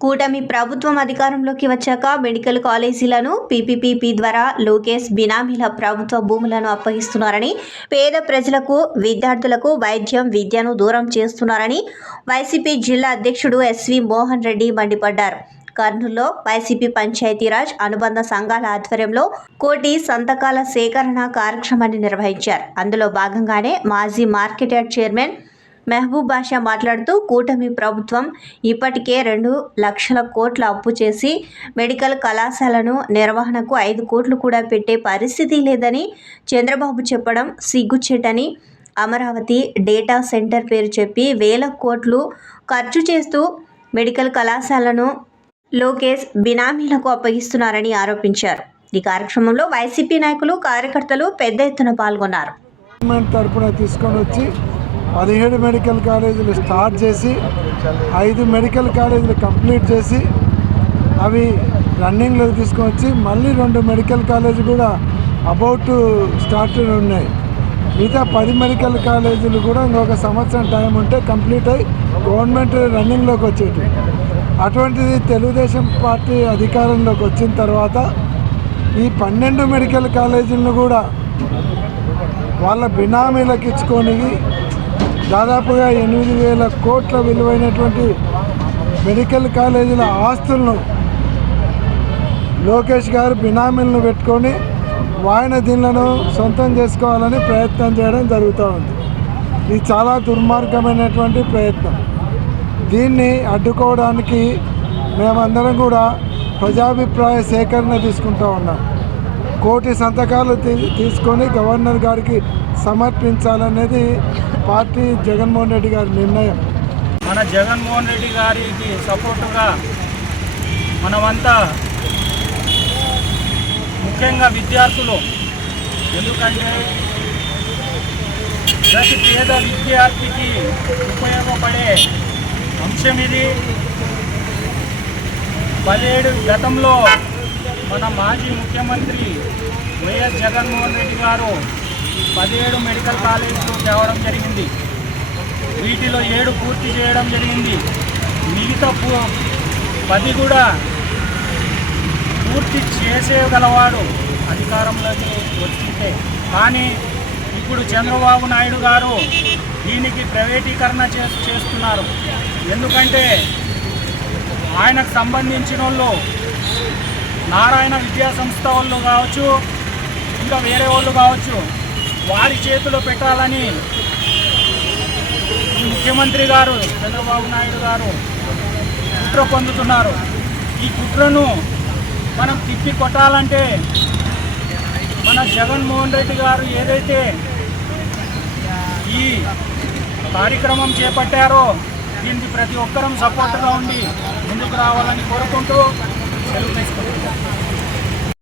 కూటమి ప్రభుత్వం అధికారంలోకి వచ్చాక మెడికల్ కాలేజీలను పీపీపీపీ ద్వారా లోకేష్ బినామీల ప్రభుత్వ భూములను అప్పగిస్తున్నారని పేద ప్రజలకు విద్యార్థులకు వైద్యం విద్యను దూరం చేస్తున్నారని వైసీపీ జిల్లా అధ్యక్షుడు ఎస్వి మోహన్ రెడ్డి మండిపడ్డారు. కర్నూలులో వైసీపీ పంచాయతీరాజ్ అనుబంధ సంఘాల ఆధ్వర్యంలో కోటి సంతకాల సేకరణ కార్యక్రమాన్ని నిర్వహించారు. అందులో భాగంగానే మాజీ market yard chairman Mehboob Basha మాట్లాడుతూ కూటమి ప్రభుత్వం ఇప్పటికే రెండు లక్షల కోట్ల అప్పు చేసి మెడికల్ కళాశాలను నిర్వహణకు ఐదు కోట్లు కూడా పెట్టే పరిస్థితి లేదని చంద్రబాబు చెప్పడం సిగ్గుచేటని అమరావతి డేటా సెంటర్ పేరు చెప్పి వేల కోట్లు ఖర్చు చేస్తూ మెడికల్ కళాశాలను లోకేష్ బినామీలకు అప్పగిస్తున్నారని ఆరోపించారు. ఈ కార్యక్రమంలో వైసీపీ నాయకులు కార్యకర్తలు పెద్ద ఎత్తున పాల్గొన్నారు. తరపున తీసుకొని వచ్చి పదిహేడు మెడికల్ కాలేజీలు స్టార్ట్ చేసి ఐదు మెడికల్ కాలేజీలు కంప్లీట్ చేసి అవి రన్నింగ్లోకి తీసుకొని వచ్చి మళ్ళీ రెండు మెడికల్ కాలేజీ కూడా అబౌట్ స్టార్ట్ ఉన్నాయి. మిగతా పది మెడికల్ కాలేజీలు కూడా ఇంకొక సంవత్సరం టైం ఉంటే కంప్లీట్ అయ్యి గవర్నమెంట్ రన్నింగ్లోకి వచ్చేటి అటువంటిది తెలుగుదేశం పార్టీ అధికారంలోకి వచ్చిన తర్వాత ఈ పన్నెండు మెడికల్ కాలేజీలను కూడా వాళ్ళ బినామీలకు ఇచ్చుకొని దాదాపుగా ఎనిమిది వేల కోట్ల విలువైనటువంటి మెడికల్ కాలేజీల ఆస్తులను లోకేష్ గారు బినామీలను పెట్టుకొని వాయన దీనిలను సొంతం చేసుకోవాలని ప్రయత్నం చేయడం జరుగుతూ ఉంది. ఇది చాలా దుర్మార్గమైనటువంటి ప్రయత్నం. దీన్ని అడ్డుకోవడానికి మేమందరం కూడా ప్రజాభిప్రాయ సేకరణ తీసుకుంటూ ఉన్నాం. కోటి సంతకాలు తీ- తీసుకొని గవర్నర్ గారికి సమర్పించాలనేది పార్టీ జగన్మోహన్ రెడ్డి గారి నిర్ణయం. మన జగన్మోహన్ రెడ్డి గారికి సపోర్టుగా మనమంతా ముఖ్యంగా విద్యార్థులు ఎందుకంటే ప్రతి పేద విద్యార్థికి ఉపయోగపడే అంశం ఇది. పదిహేడు గతంలో మన మాజీ ముఖ్యమంత్రి వైఎస్ జగన్మోహన్ రెడ్డి గారు పదిహేడు మెడికల్ కాలేజీలు తేవడం జరిగింది. వీటిలో ఏడు పూర్తి చేయడం జరిగింది. మిగతా పది కూడా పూర్తి చేసేయగలవాడు అధికారంలోకి వచ్చింటే. కానీ ఇప్పుడు చంద్రబాబు నాయుడు గారు దీనికి ప్రైవేటీకరణ చే చేస్తున్నారు. ఎందుకంటే ఆయనకు సంబంధించిన వాళ్ళు నారాయణ విద్యా సంస్థ వాళ్ళు కావచ్చు ఇంకా వేరే వాళ్ళు కావచ్చు వారి చేతిలో పెట్టాలని ముఖ్యమంత్రి గారు చంద్రబాబు నాయుడు గారు కుట్ర పొందుతున్నారు. ఈ కుట్రను మనం తిప్పి కొట్టాలంటే మన జగన్మోహన్ రెడ్డి గారు ఏదైతే ఈ కార్యక్రమం చేపట్టారో దీనికి ప్రతి ఒక్కరం సపోర్ట్గా ఉండి ముందుకు రావాలని కోరుకుంటూ సెలవు తీసుకుంటున్నాను